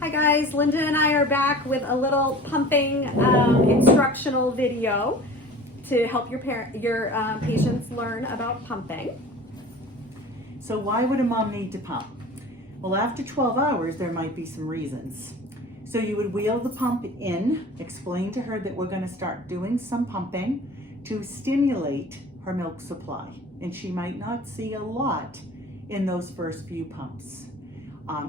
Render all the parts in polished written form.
Hi guys, Linda and I are back with a little pumping instructional video to help your patients learn about pumping. So why would a mom need to pump? Well, after 12 hours, there might be some reasons. So you would wheel the pump in, explain to her that we're going to start doing some pumping to stimulate her milk supply. And she might not see a lot in those first few pumps.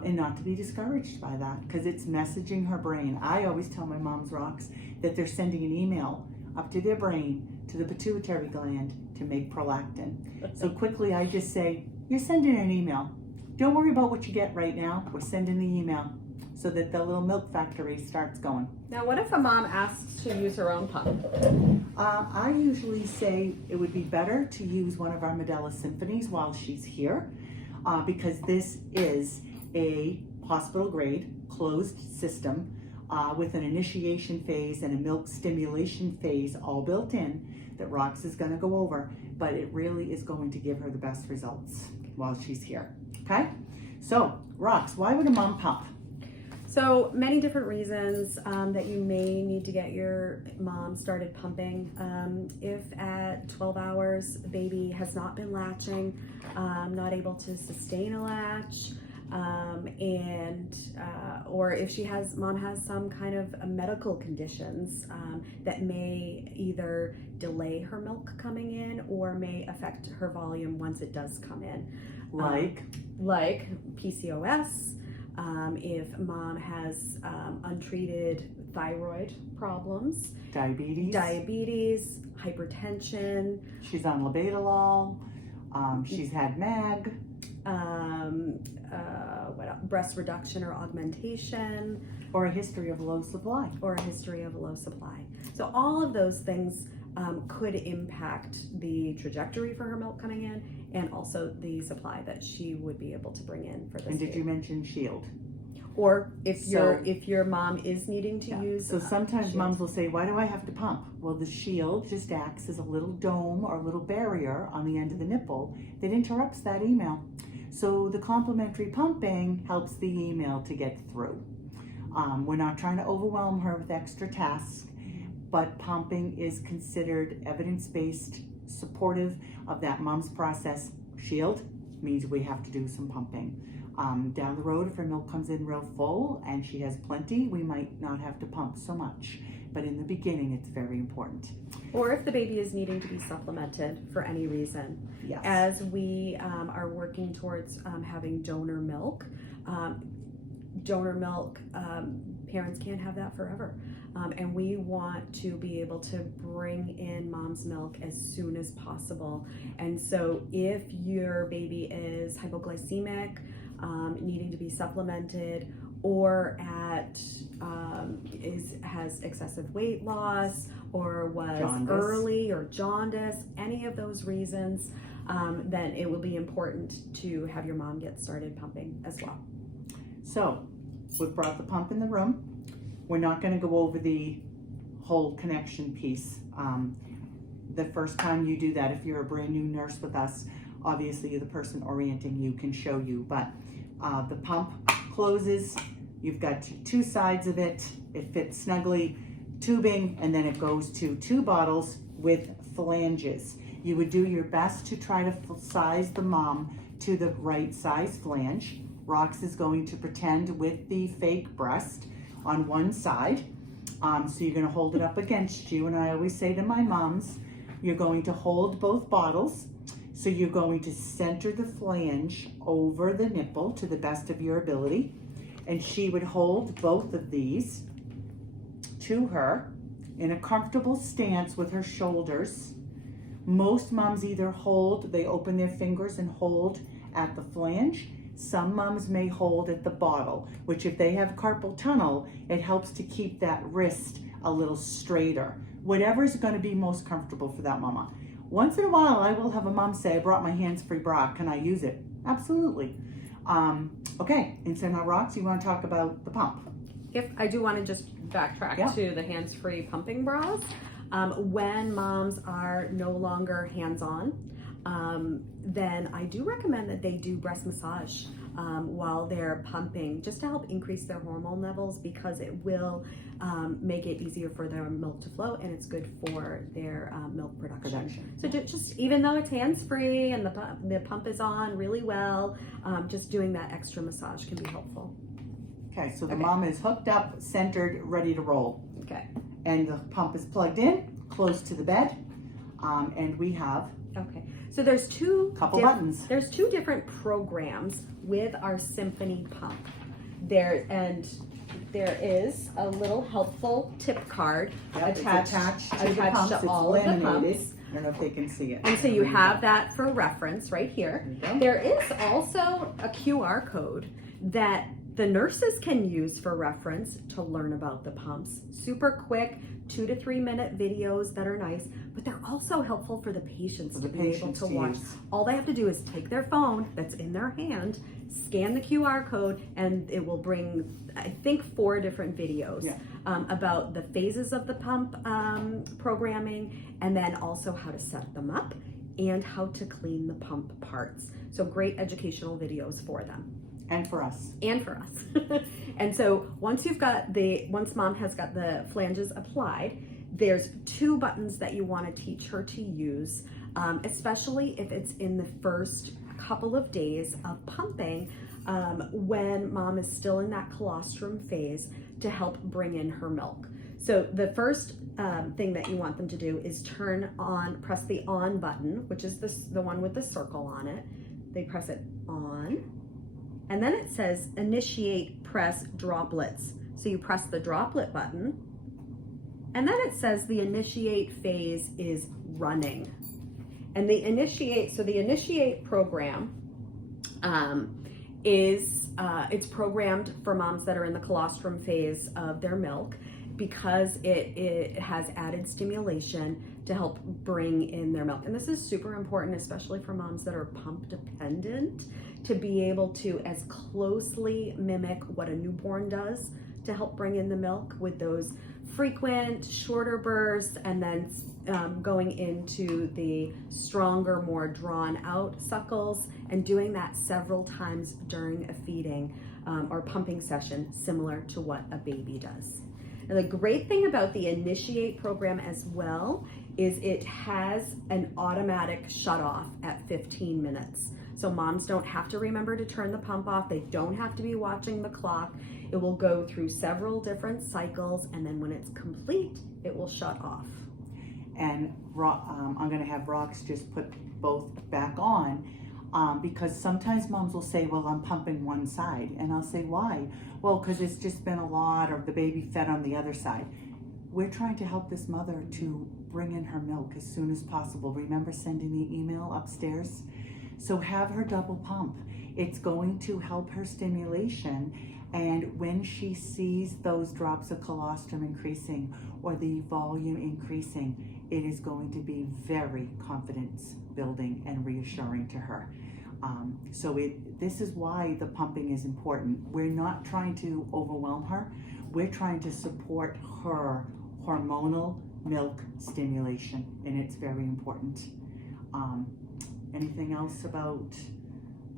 And not to be discouraged by that, because it's messaging her brain. I always tell my mom's rocks that they're sending an email up to their brain, to the pituitary gland, to make prolactin. So quickly I just say, you're sending an email. Don't worry about what you get right now. We're sending the email so that the little milk factory starts going. Now, what if a mom asks to use her own pump? I usually say it would be better to use one of our Medela Symphonies while she's here, because this is a hospital grade closed system with an initiation phase and a milk stimulation phase all built in that Rox is going to go over, but it really is going to give her the best results while she's here. Okay, so Rox, why would a mom pump? So many different reasons that you may need to get your mom started pumping. If at 12 hours the baby has not been latching, not able to sustain a latch, or if mom has some kind of medical conditions that may either delay her milk coming in or may affect her volume once it does come in. Like PCOS, if mom has untreated thyroid problems, diabetes, hypertension. She's on labetalol, she's had MAG. Breast reduction or augmentation. Or a history of low supply. So all of those things could impact the trajectory for her milk coming in and also the supply that she would be able to bring in for this. And did you mention Shield? Or if your mom is needing to use. So sometimes Shield. Moms will say, why do I have to pump? Well, the Shield just acts as a little dome or a little barrier on the end of the nipple that interrupts that email. So the complementary pumping helps the email to get through. We're not trying to overwhelm her with extra tasks, but pumping is considered evidence-based, supportive of that mom's process. Shield means we have to do some pumping. Down the road, if her milk comes in real full and she has plenty, we might not have to pump so much. But in the beginning, it's very important. Or if the baby is needing to be supplemented for any reason. Yes. As we are working towards having donor milk, parents can't have that forever. And we want to be able to bring in mom's milk as soon as possible. And so if your baby is hypoglycemic, needing to be supplemented, or has excessive weight loss, or was jaundice. Early, or jaundice, any of those reasons, then it will be important to have your mom get started pumping as well. So we've brought the pump in the room. We're not going to go over the whole connection piece. The first time you do that, if you're a brand new nurse with us, obviously the person orienting you can show you, but the pump closes. You've got two sides of it. It fits snugly, tubing, and then it goes to 2 bottles with flanges. You would do your best to try to size the mom to the right size flange. Rox is going to pretend with the fake breast on one side. So you're going to hold it up against you. And I always say to my moms, you're going to hold both bottles. So you're going to center the flange over the nipple to the best of your ability. And she would hold both of these to her in a comfortable stance with her shoulders. Most moms either they open their fingers and hold at the flange. Some moms may hold at the bottle, which if they have carpal tunnel, it helps to keep that wrist a little straighter. Whatever is going to be most comfortable for that mama. Once in a while, I will have a mom say, I brought my hands-free bra. Can I use it? Absolutely. Okay, and so now, Rox, you want to talk about the pump? If I do want to just backtrack to the hands-free pumping bras. When moms are no longer hands-on, then I do recommend that they do breast massage while they're pumping, just to help increase their hormone levels, because it will make it easier for their milk to flow, and it's good for their milk production. So just, even though it's hands-free and the pump is on really well, just doing that extra massage can be helpful. Okay, so the mom is hooked up, centered, ready to roll. Okay. And the pump is plugged in, close to the bed, and we have so there's buttons. There's two different programs with our Symphony pump. There is a little helpful tip card attached to all of the pumps. I don't know if they can see it. And so you have that for reference right here. There is also a QR code that the nurses can use for reference to learn about the pumps. Super quick, 2 to 3 minute videos that are nice, but they're also helpful for the patients to be able to watch. All they have to do is take their phone that's in their hand, scan the QR code, and it will bring, I think, 4 different videos about the phases of the pump programming, and then also how to set them up and how to clean the pump parts. So great educational videos for them. And for us. And for us. And so once mom has got the flanges applied, there's 2 buttons that you want to teach her to use, especially if it's in the first couple of days of pumping, when mom is still in that colostrum phase, to help bring in her milk. So the first thing that you want them to do is press the on button, which is the one with the circle on it. They press it on. And then it says initiate press droplets. So you press the droplet button, and then it says the initiate phase is running. And the initiate program it's programmed for moms that are in the colostrum phase of their milk, because it has added stimulation to help bring in their milk. And this is super important, especially for moms that are pump dependent, to be able to as closely mimic what a newborn does to help bring in the milk, with those frequent, shorter bursts, and then going into the stronger, more drawn out suckles, and doing that several times during a feeding or pumping session, similar to what a baby does. And the great thing about the Initiate program as well is it has an automatic shut off at 15 minutes. So moms don't have to remember to turn the pump off. They don't have to be watching the clock. It will go through several different cycles, and then when it's complete, it will shut off. And I'm gonna have Rox just put both back on, because sometimes moms will say, well, I'm pumping one side. And I'll say, why? Well, because it's just been a lot, or the baby fed on the other side. We're trying to help this mother to bring in her milk as soon as possible. Remember sending the email upstairs? So have her double pump. It's going to help her stimulation, and when she sees those drops of colostrum increasing or the volume increasing, it is going to be very confidence building and reassuring to her. This is why the pumping is important. We're not trying to overwhelm her. We're trying to support her hormonal milk stimulation, and it's very important. Anything else about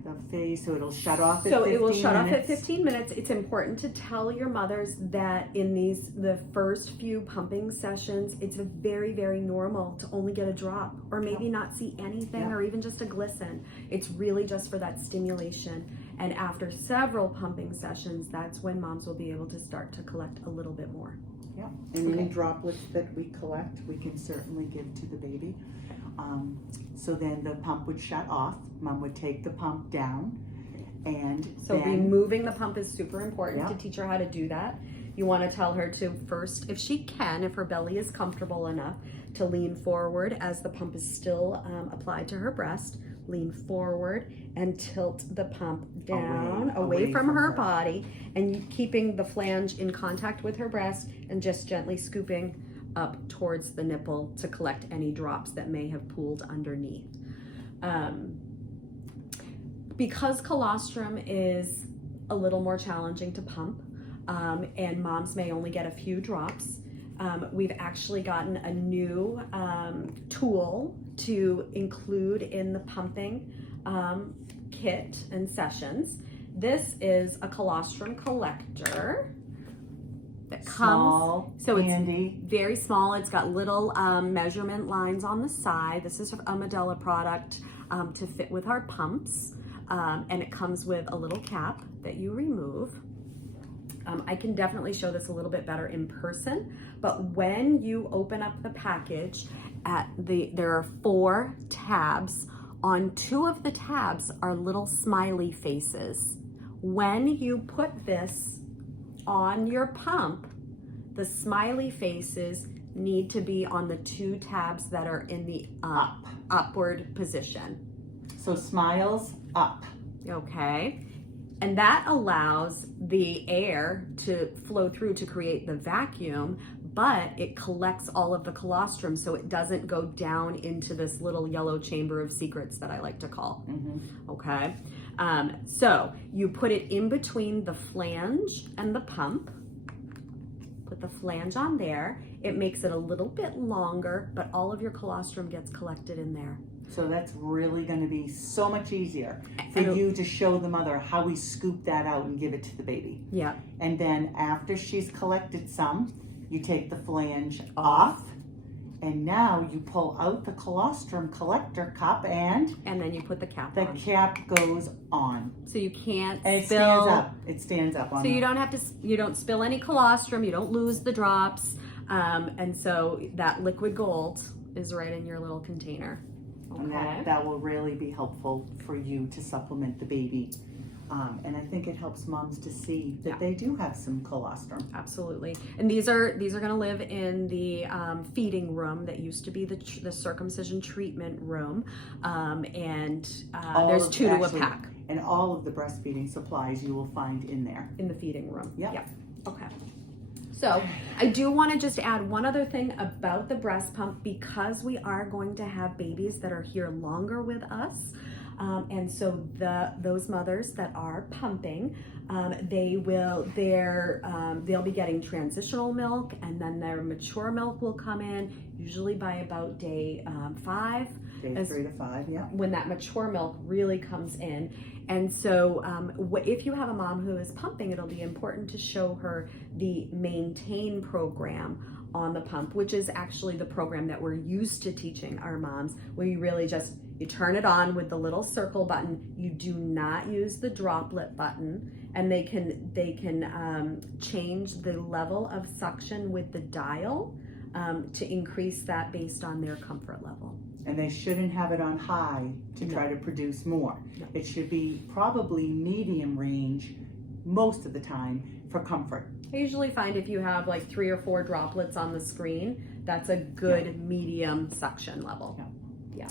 the phase? So it'll shut off at 15 minutes. So it will shut off at 15 minutes. It's important to tell your mothers that in the first few pumping sessions, it's very, very normal to only get a drop, or maybe not see anything, or even just a glisten. It's really just for that stimulation. And after several pumping sessions, that's when moms will be able to start to collect a little bit more. Yeah, and any droplets that we collect, we can certainly give to the baby. So then the pump would shut off. Mom would take the pump down, and so removing the pump is super important to teach her how to do that. You want to tell her to first, if she can, if her belly is comfortable enough, to lean forward as the pump is still applied to her breast. Lean forward and tilt the pump down, away from her body, and keeping the flange in contact with her breast, and just gently scooping up towards the nipple to collect any drops that may have pooled underneath. Because colostrum is a little more challenging to pump, and moms may only get a few drops, we've actually gotten a new tool to include in the pumping kit and sessions This is a colostrum collector that Small, comes, so handy. it's very small. It's got little measurement lines on the side. This is a Medela product to fit with our pumps, and it comes with a little cap that you remove. I can definitely show this a little bit better in person, but when you open up the package, there are 4 tabs. On 2 of the tabs are little smiley faces. When you put this on your pump, the smiley faces need to be on the 2 tabs that are in the upward position. So smiles up. Okay. And that allows the air to flow through to create the vacuum, but it collects all of the colostrum so it doesn't go down into this little yellow chamber of secrets that I like to call. Okay. So you put it in between the flange and the pump. Put the flange on there. It makes it a little bit longer, but all of your colostrum gets collected in there. So that's really going to be so much easier for you to show the mother how we scoop that out and give it to the baby. Yeah. And then after she's collected some, you take the flange off, and now you pull out the colostrum collector cup, and then you put the cap the on. cap goes on. So you can't and it spill. stands up. It stands up on. So you don't have to. You don't spill any colostrum. You don't lose the drops. And so that liquid gold is right in your little container. Okay. And that will really be helpful for you to supplement the baby. And I think it helps moms to see that they do have some colostrum. Absolutely. And these are going to live in the feeding room that used to be the circumcision treatment room. There's 2 to a pack. And all of the breastfeeding supplies you will find in there. In the feeding room. Yep. Okay. So I do want to just add one other thing about the breast pump, because we are going to have babies that are here longer with us. And so those mothers that are pumping, they'll be getting transitional milk, and then their mature milk will come in usually by about day 5. Day 3 to 5, yeah. When that mature milk really comes in. And so if you have a mom who is pumping, it'll be important to show her the maintain program on the pump, which is actually the program that we're used to teaching our moms, where you really just, you turn it on with the little circle button. You do not use the droplet button, and they can change the level of suction with the dial to increase that based on their comfort level. And they shouldn't have it on high to try to produce more. No. It should be probably medium range most of the time for comfort. I usually find if you have like 3 or 4 droplets on the screen, that's a good medium suction level. Yeah.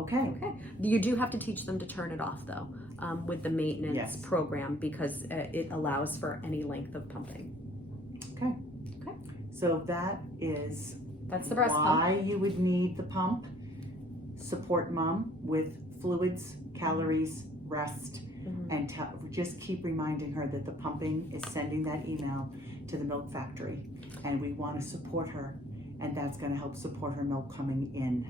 Okay. You do have to teach them to turn it off though, with the maintenance program, because it allows for any length of pumping. Okay. So that's the breast pump. Why you would need the pump. Support mom with fluids, calories, rest, and just keep reminding her that the pumping is sending that email to the milk factory, and we want to support her, and that's going to help support her milk coming in.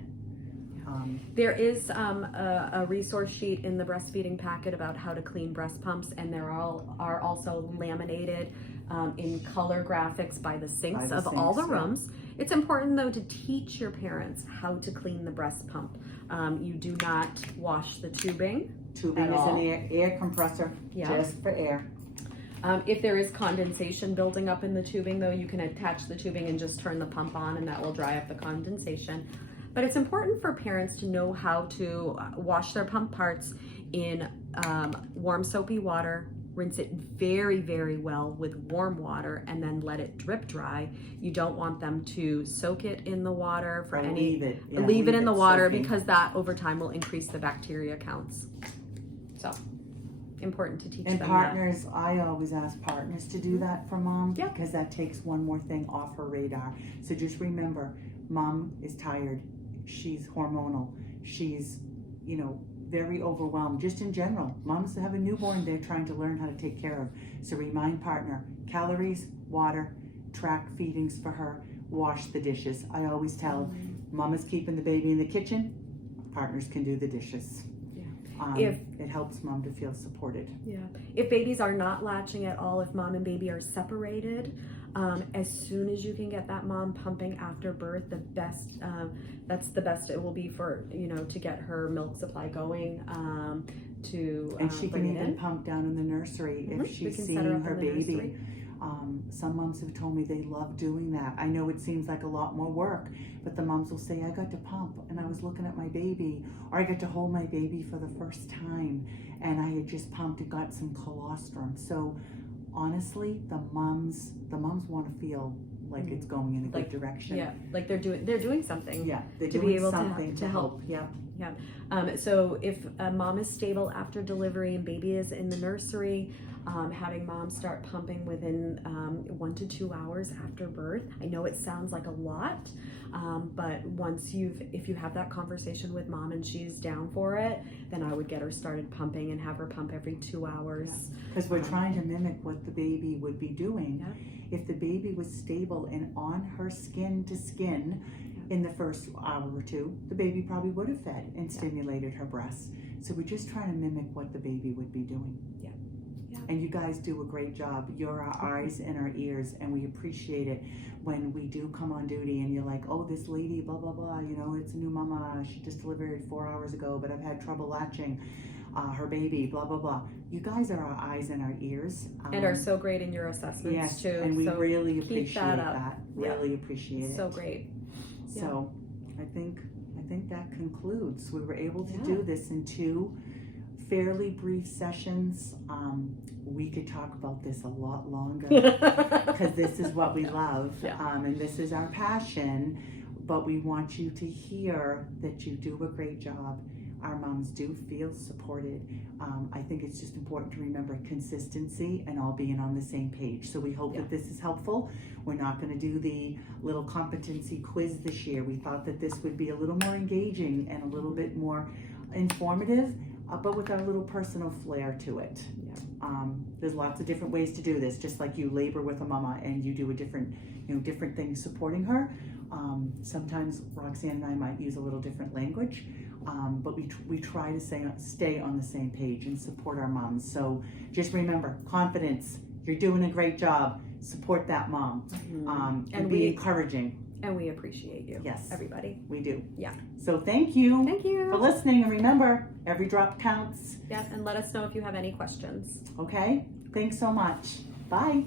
There is a resource sheet in the breastfeeding packet about how to clean breast pumps, and there are also laminated in color graphics by the sinks of all the rooms. It's important though to teach your parents how to clean the breast pump. You do not wash the tubing. Tubing is an air compressor, just for air. If there is condensation building up in the tubing though, you can attach the tubing and just turn the pump on, and that will dry up the condensation. But it's important for parents to know how to wash their pump parts in warm soapy water, rinse it very, very well with warm water, and then let it drip dry. You don't want them to soak it in the water for leave it in the water soaking, because that over time will increase the bacteria counts. So important to teach them. And partners, I always ask partners to do that for mom, Yeah. because that takes one more thing off her radar. So just remember, mom is tired. She's hormonal. She's, very overwhelmed. Just in general, moms that have a newborn, they're trying to learn how to take care of. So remind partner, calories, water, track feedings for her, wash the dishes. I always tell mama's keeping the baby in the kitchen, partners can do the dishes. It helps mom to feel supported. Yeah. If babies are not latching at all, if mom and baby are separated, as soon as you can get that mom pumping after birth, that's the best it will be for, to get her milk supply going, and she can even pump down in the nursery if she's seeing her baby. Some moms have told me they love doing that. I know it seems like a lot more work, but the moms will say, I got to pump and I was looking at my baby, or I got to hold my baby for the first time and I had just pumped and got some colostrum. So honestly, the moms want to feel like it's going in a good direction. Yeah, like they're doing something. Yeah, they're to doing be able something to help. Yeah. Yeah. So if a mom is stable after delivery and baby is in the nursery, having mom start pumping within 1 to 2 hours after birth. I know it sounds like a lot, but if you have that conversation with mom and she's down for it, then I would get her started pumping and have her pump every 2 hours. Because we're trying to mimic what the baby would be doing. Yeah. If the baby was stable and on her skin to skin in the first hour or two, the baby probably would have fed and stimulated her breasts. So we're just trying to mimic what the baby would be doing. Yeah. And you guys do a great job. You're our eyes and our ears, and we appreciate it when we do come on duty and you're like, oh, this lady, blah, blah, blah, it's a new mama. She just delivered 4 hours ago, but I've had trouble latching her baby, blah, blah, blah. You guys are our eyes and our ears. And are so great in your assessments too. And we really appreciate that. Really appreciate it. So great. So I think that concludes. We were able to do this in 2 fairly brief sessions. We could talk about this a lot longer because this is what we love, and this is our passion, but we want you to hear that you do a great job. Our moms do feel supported. I think it's just important to remember consistency and all being on the same page. So we hope that this is helpful. We're not going to do the little competency quiz this year. We thought that this would be a little more engaging and a little bit more informative, but with our little personal flair to it. There's lots of different ways to do this, just like you labor with a mama and you do a different things supporting her. Sometimes Roxanne and I might use a little different language, but we try to stay on the same page and support our moms. So just remember, confidence, you're doing a great job. Support that mom, and be encouraging. And we appreciate you. Yes. Everybody. We do. Yeah. So thank you. Thank you. For listening. And remember, every drop counts. Yeah. And let us know if you have any questions. Okay. Thanks so much. Bye.